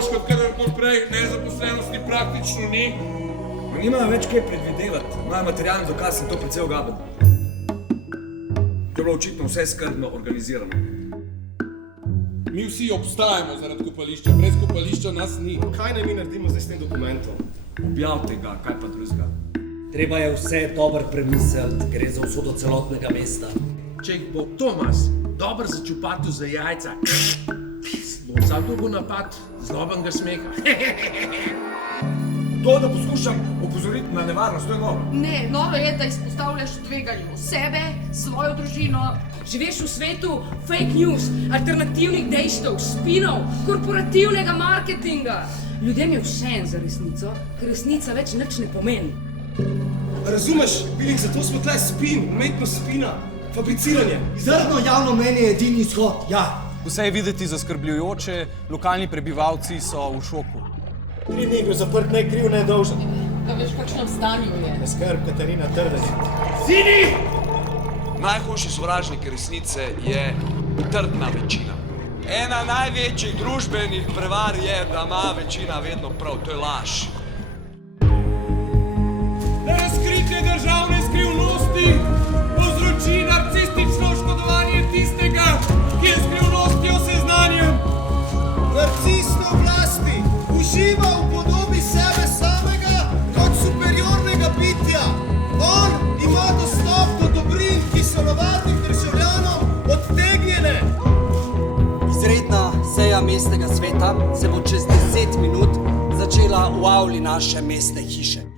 boljš kot kadarkoli prej, nezaposlenosti praktično ni. Nimajo več kaj predvidevati, imajo materialni dokaz in to precej ogaben. To je bilo očitno vse skrbno organizirano. Mi vsi obstajamo zaradi kopališča, brez kopališča nas ni. Kaj naj mi naredimo zdaj s tem dokumentom? Objavite ga, kaj pa drugega. Treba je vse dobro premisliti, gre za usodo celotnega mesta. Če jih bo Tomas dobro začupatil za jajca, bo zato bo napad zlobenega smeha. To, da poskušam opozoriti na nevarnost, to je noro. Ne, noro je, da izpostavljaš tveganju sebe, svojo družino. Živiš v svetu fake news, alternativnih dejstev, spinov, korporativnega marketinga. Ljudem je vseeno za resnico, ker resnica več nič ne pomeni. Razumeš, Bilik, zato smo tle spin, umetnost spina, fabriciranje. Zrdno javno mnenje je edini izhod, ja. Vse je videti zaskrbljujoče, lokalni prebivalci so v šoku. 3 dni je zaprt, ne kriv, ne dolžen. Da veš, v kakšnem stanju je. Ne skrb, Katarina Trdež. Najhujši sovražnik resnice je trdna večina. Ena največjih družbenih prevar je, da ima večina vedno prav, to je laž. Razkritje državne skrivnosti povzroči narcistično oškodovanje tistega, ki je skrivnostjo seznanjen. Narcist oblasti uživa v podobi sebe samega kot superiornega bitja. On ima dostop do dobrin, ki so navadnim državljanom odtegnjene. Izredna seja mestnega sveta se bo čez 10 minut začela v avli naše mestne hiše.